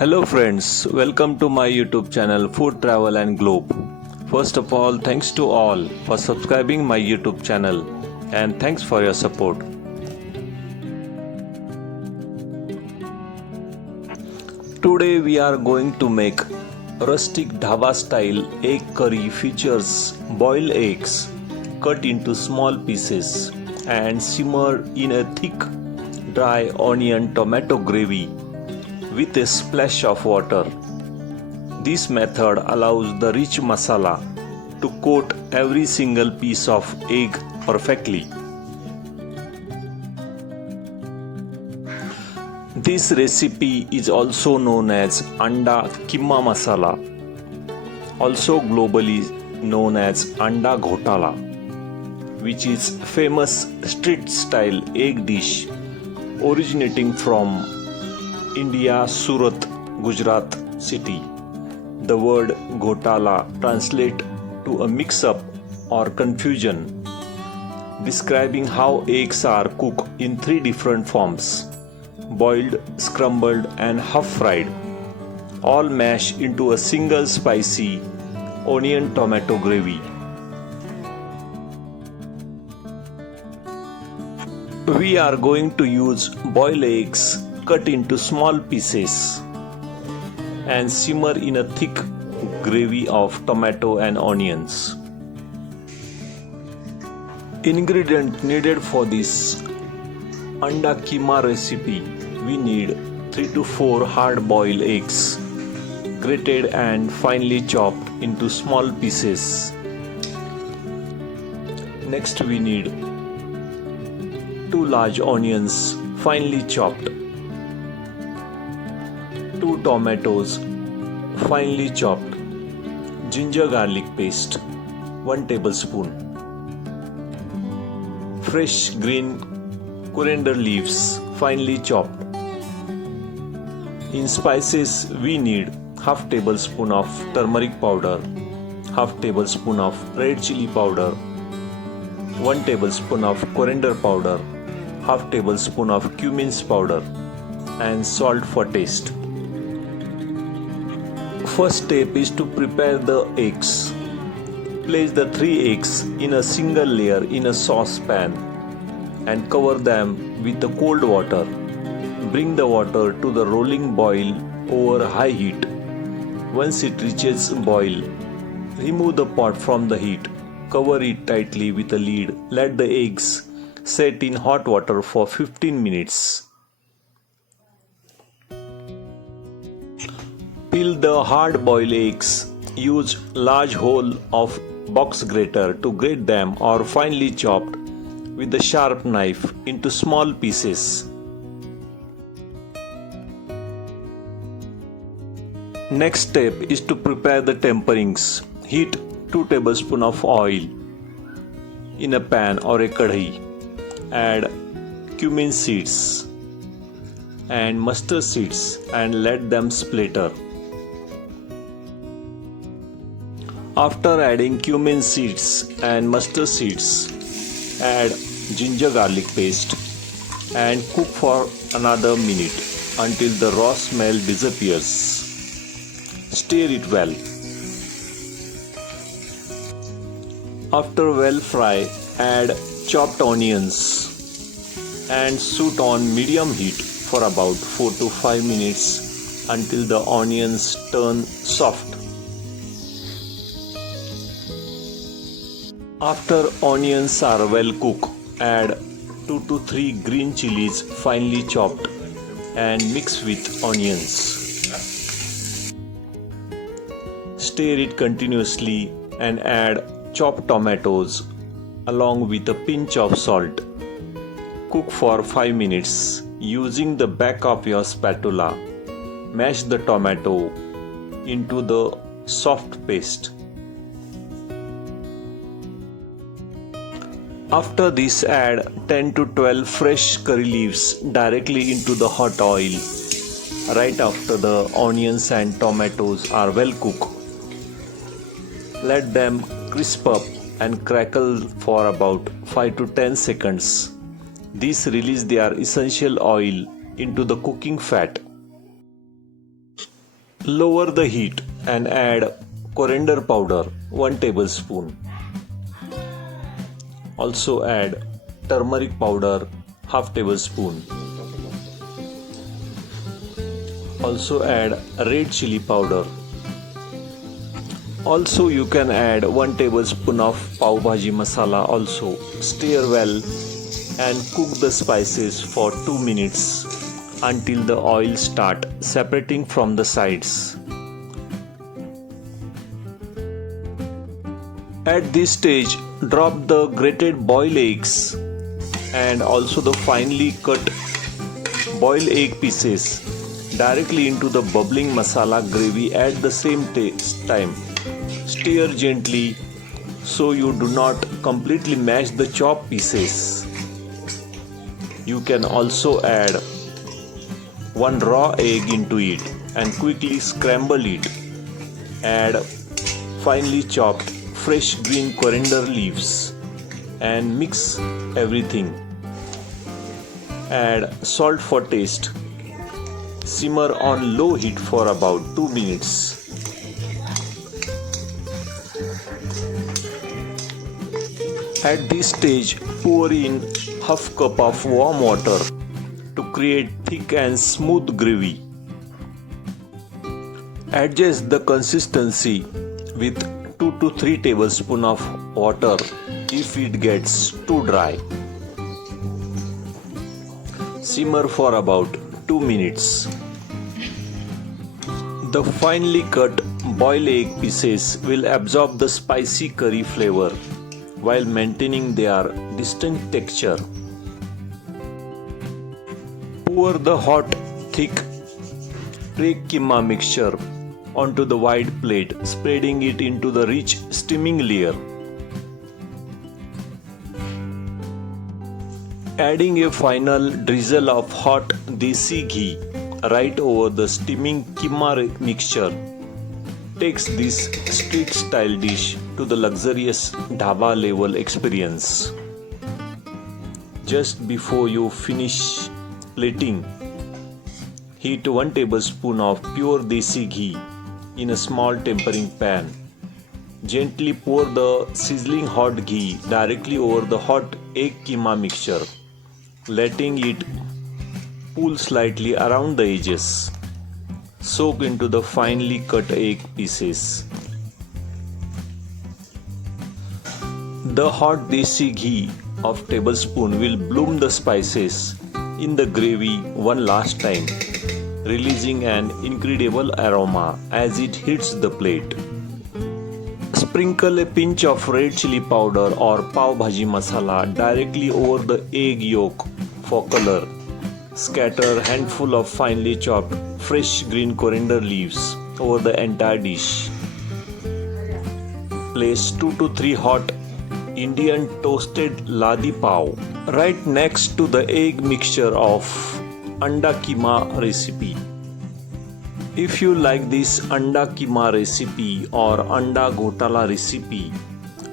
Hello friends, welcome to my YouTube channel Food Travel and Globe. First of all, thanks to all for subscribing my YouTube channel and thanks for your support. Today we are going to make rustic Dhaba style egg curry. Features boiled eggs cut into small pieces and simmer in a thick dry onion tomato gravy with a splash of water. This method allows the rich masala to coat every single piece of egg perfectly. This recipe is also known as Keema Masala, also globally known as Egg Ghotala, which is famous street style egg dish originating from India, Surat, Gujarat city. The word Ghotala translates to a mix-up or confusion, describing how eggs are cooked in three different forms: boiled, scrambled and half-fried, all mashed into a single spicy onion tomato gravy. We are going to use boiled eggs cut into small pieces and simmer in a thick gravy of tomato and onions. Ingredient needed for this Anda Keema recipe: we need 3 to 4 hard-boiled eggs, grated and finely chopped into small pieces. Next we need 2 large onions, finely chopped, 2 tomatoes, finely chopped, ginger garlic paste, 1 tablespoon, fresh green coriander leaves, finely chopped. In spices, we need half tablespoon of turmeric powder, half tablespoon of red chili powder, 1 tablespoon of coriander powder, half tablespoon of cumin powder, and salt for taste. First step is to prepare the eggs. Place the 3 eggs in a single layer in a saucepan and cover them with the cold water. Bring the water to the rolling boil over high heat. Once it reaches boil, remove the pot from the heat. Cover it tightly with a lid. Let the eggs set in hot water for 15 minutes. Peel the hard-boiled eggs. Use large hole of box grater to grate them, or finely chopped with a sharp knife into small pieces. Next step is to prepare the temperings. Heat 2 tablespoons of oil in a pan or a kadhi. Add cumin seeds and mustard seeds and let them splatter. After adding cumin seeds and mustard seeds, add ginger garlic paste and cook for another minute until the raw smell disappears. Stir it well. After well fry, add chopped onions and saute on medium heat for about 4 to 5 minutes until the onions turn soft. After onions are well cooked, add 2 to 3 green chilies finely chopped and mix with onions. Stir it continuously and add chopped tomatoes along with a pinch of salt. Cook for 5 minutes using the back of your spatula. Mash the tomato into the soft paste. After this, add 10 to 12 fresh curry leaves directly into the hot oil right after the onions and tomatoes are well cooked. Let them crisp up and crackle for about 5 to 10 seconds. This releases their essential oil into the cooking fat. Lower the heat and add coriander powder 1 tablespoon. Also add turmeric powder half tablespoon. Also add red chili powder. Also you can add 1 tablespoon of pav bhaji masala also. Stir well and cook the spices for 2 minutes until the oil start separating from the sides. At this stage, drop the grated boiled eggs and also the finely cut boiled egg pieces directly into the bubbling masala gravy at the same time. Stir gently so you do not completely mash the chopped pieces. You can also add 1 raw egg into it and quickly scramble it. Add finely chopped fresh green coriander leaves and mix everything. Add salt for taste. Simmer on low heat for about 2 minutes. At this stage, pour in half cup of warm water to create thick and smooth gravy. Adjust the consistency with 2 to 3 tablespoons of water if it gets too dry. Simmer for about 2 minutes. The finely cut boiled egg pieces will absorb the spicy curry flavor while maintaining their distinct texture. Pour the hot, thick egg keema mixture onto the wide plate, spreading it into the rich steaming layer. Adding a final drizzle of hot desi ghee right over the steaming keema mixture takes this street style dish to the luxurious dhaba level experience. Just before you finish plating, heat 1 tablespoon of pure desi ghee in a small tempering pan. Gently pour the sizzling hot ghee directly over the hot egg keema mixture, letting it pull slightly around the edges. Soak into the finely cut egg pieces. The hot desi ghee of tablespoon will bloom the spices in the gravy one last time, releasing an incredible aroma as it hits the plate. Sprinkle a pinch of red chili powder or pav bhaji masala directly over the egg yolk for color. Scatter handful of finely chopped fresh green coriander leaves over the entire dish. Place 2 to 3 hot Indian toasted ladi pav right next to the egg mixture of anda keema recipe. If you like this anda keema recipe or Egg Ghotala recipe,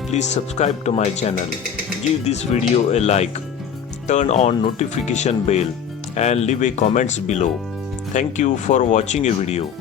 please subscribe to my channel. Give this video a like, turn on notification bell and leave a comments below. Thank you for watching a video.